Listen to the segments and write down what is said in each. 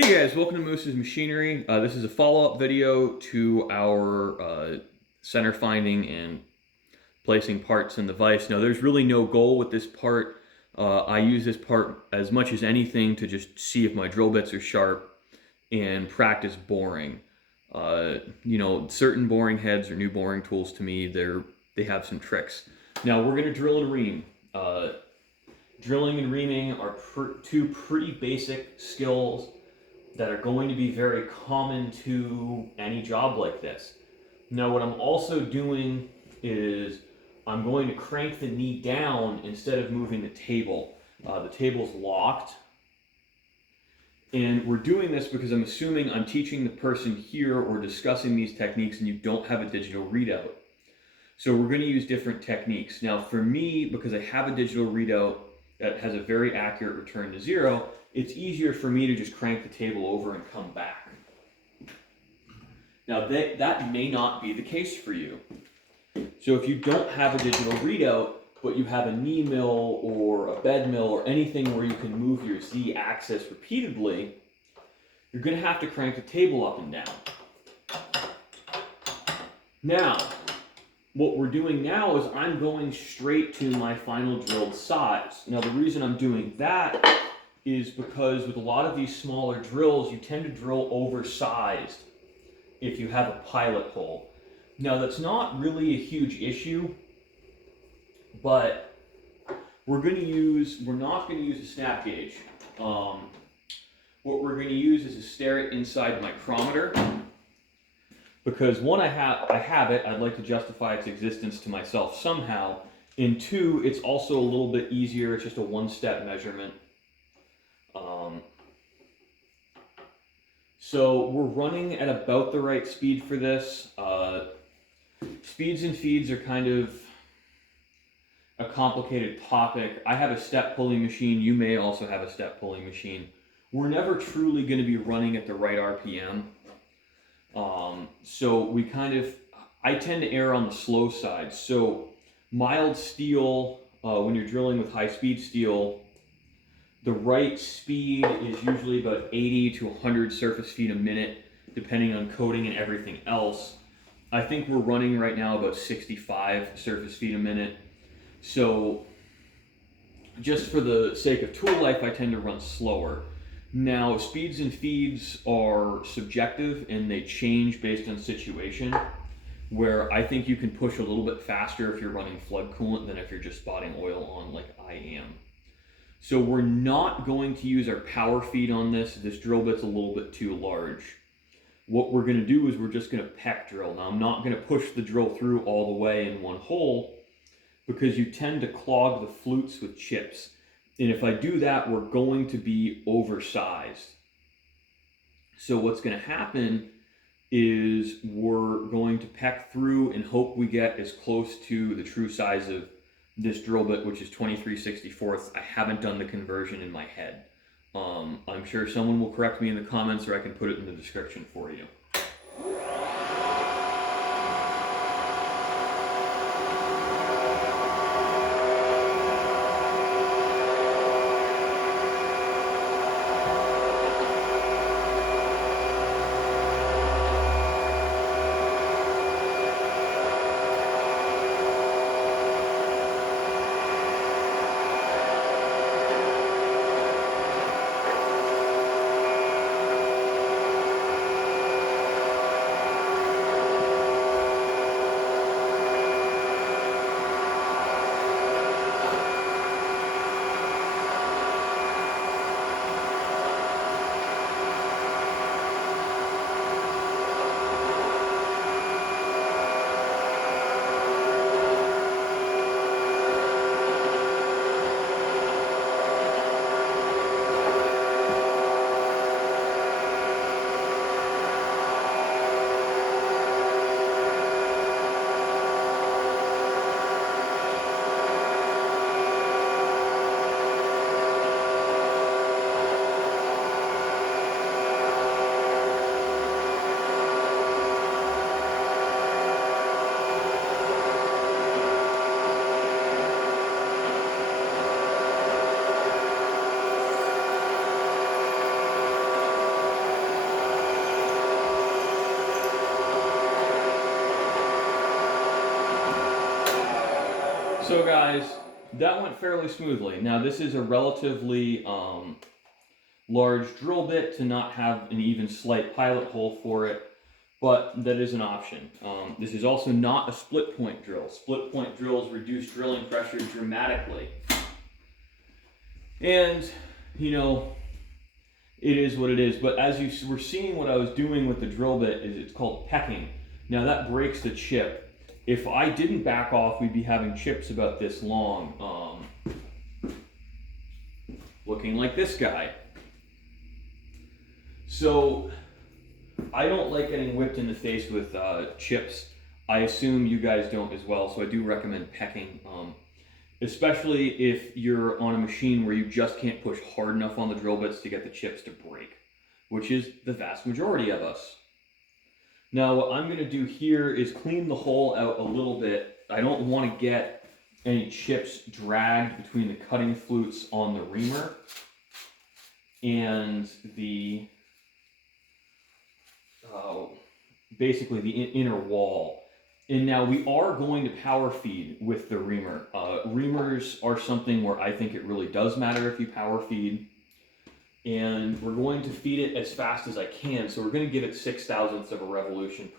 Hey guys, welcome to Moose's Machinery. This is a follow-up video to our center finding and placing parts in the vise. Now there's really no goal with this part. I use this part as much as anything to just see if my drill bits are sharp and practice boring. Certain boring heads or new boring tools to me, they have some tricks. Now we're going to drill and ream. Drilling and reaming are two pretty basic skills that are going to be very common to any job like this. Now what I'm also doing is I'm going to crank the knee down instead of moving the table. The table's locked. And we're doing this because I'm assuming I'm teaching the person here or discussing these techniques and you don't have a digital readout. So we're going to use different techniques. Now for me, because I have a digital readout that has a very accurate return to zero, it's easier for me to just crank the table over and come back. Now that may not be the case for you. So if you don't have a digital readout, but you have a knee mill or a bed mill or anything where you can move your Z axis repeatedly, you're going to have to crank the table up and down. Now, what we're doing now is I'm going straight to my final drilled size. Now the reason I'm doing that is because with a lot of these smaller drills, you tend to drill oversized if you have a pilot hole. Now that's not really a huge issue, but we're not going to use a snap gauge. What we're going to use is a stare it inside micrometer, because one, I have it, I'd like to justify its existence to myself somehow, and two, it's also a little bit easier, it's just a one-step measurement. So we're running at about the right speed for this. Speeds and feeds are kind of a complicated topic. I have a step pulling machine. You may also have a step pulling machine. We're never truly going to be running at the right RPM. So I tend to err on the slow side. So mild steel, when you're drilling with high speed steel, the right speed is usually about 80 to 100 surface feet a minute, depending on coating and everything else. I think we're running right now about 65 surface feet a minute. So just for the sake of tool life, I tend to run slower. Now, speeds and feeds are subjective and they change based on situation, where I think you can push a little bit faster if you're running flood coolant than if you're just spotting oil on like I am. So we're not going to use our power feed on this. This drill bit's a little bit too large. What we're going to do is we're just going to peck drill. Now I'm not going to push the drill through all the way in one hole because you tend to clog the flutes with chips. And if I do that, we're going to be oversized. So what's going to happen is we're going to peck through and hope we get as close to the true size of this drill bit, which is 23/64. I haven't done the conversion in my head. I'm sure someone will correct me in the comments, or I can put it in the description for you. So guys, that went fairly smoothly. Now this is a relatively large drill bit to not have an even slight pilot hole for it, but that is an option. This is also not a split point drill. Split point drills reduce drilling pressure dramatically. And, you know, it is what it is. But as you were seeing, what I was doing with the drill bit is it's called pecking. Now that breaks the chip. If I didn't back off, we'd be having chips about this long, looking like this guy. So I don't like getting whipped in the face with chips. I assume you guys don't as well, so I do recommend pecking, especially if you're on a machine where you just can't push hard enough on the drill bits to get the chips to break, which is the vast majority of us. Now what I'm going to do here is clean the hole out a little bit. I don't want to get any chips dragged between the cutting flutes on the reamer and the basically the inner wall. And now we are going to power feed with the reamer. Reamers are something where I think it really does matter if you power feed. And we're going to feed it as fast as I can. So we're going to give it 0.006 of a revolution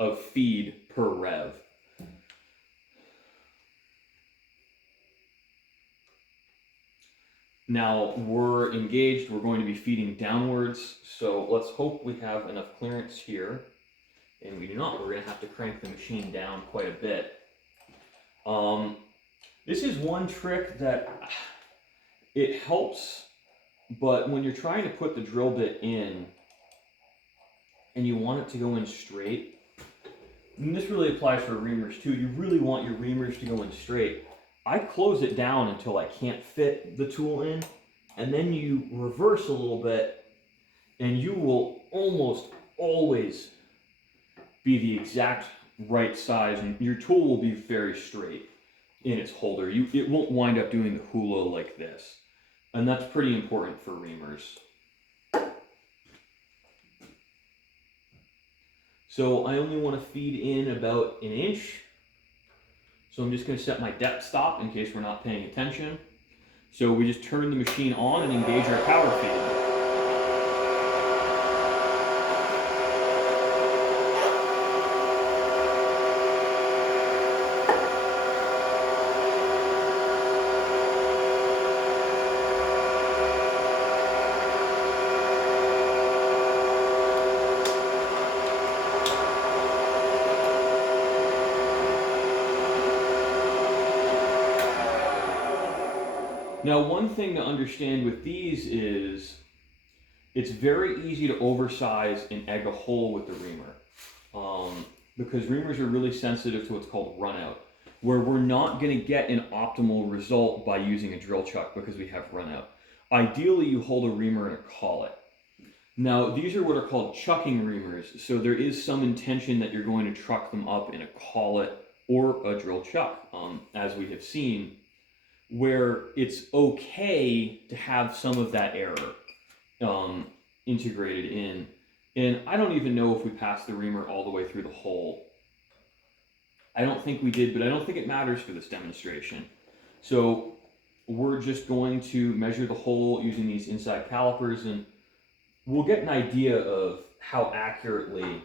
of feed per rev. Now we're engaged, we're going to be feeding downwards, so let's hope we have enough clearance here. And we do not, we're going to have to crank the machine down quite a bit. This is one trick that it helps, but when you're trying to put the drill bit in and you want it to go in straight, and this really applies for reamers too, you really want your reamers to go in straight. I close it down until I can't fit the tool in, and then you reverse a little bit, and you will almost always be the exact right size, and your tool will be very straight in its holder. It won't wind up doing the hula like this, and that's pretty important for reamers. So I only want to feed in about 1 inch. So I'm just going to set my depth stop in case we're not paying attention. So we just turn the machine on and engage our power feed. Now, one thing to understand with these is it's very easy to oversize and egg a hole with the reamer, because reamers are really sensitive to what's called runout, where we're not going to get an optimal result by using a drill chuck because we have runout. Ideally, you hold a reamer in a collet. Now, these are what are called chucking reamers, so there is some intention that you're going to truck them up in a collet or a drill chuck, as we have seen, where it's okay to have some of that error integrated in. And I don't even know if we passed the reamer all the way through the hole. I don't think we did, but I don't think it matters for this demonstration. So we're just going to measure the hole using these inside calipers, and we'll get an idea of how accurately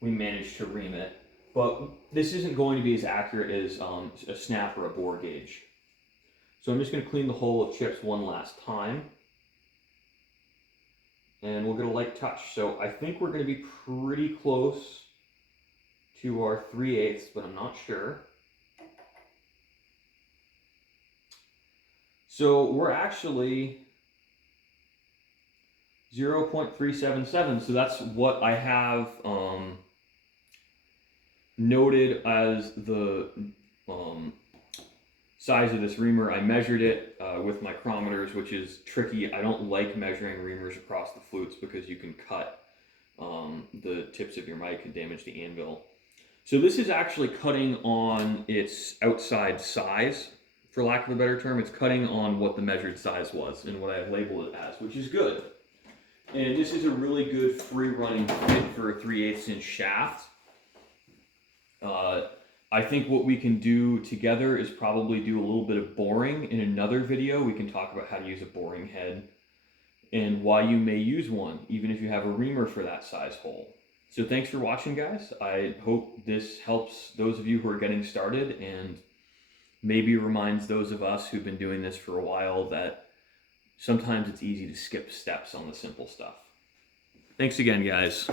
we managed to ream it. But this isn't going to be as accurate as a snap or a bore gauge. So I'm just going to clean the hole of chips one last time. And we'll get a light touch. So I think we're going to be pretty close to our 3/8, but I'm not sure. So we're actually 0.377. So that's what I have noted as the size of this reamer. I measured it with micrometers, which is tricky. I don't like measuring reamers across the flutes because you can cut the tips of your mic and damage the anvil. So this is actually cutting on its outside size, for lack of a better term. It's cutting on what the measured size was and what I've labeled it as, which is good. And this is a really good free running fit for a 3/8 inch shaft. I think what we can do together is probably do a little bit of boring in another video. We can talk about how to use a boring head and why you may use one, even if you have a reamer for that size hole. So thanks for watching, guys. I hope this helps those of you who are getting started and maybe reminds those of us who've been doing this for a while that sometimes it's easy to skip steps on the simple stuff. Thanks again, guys.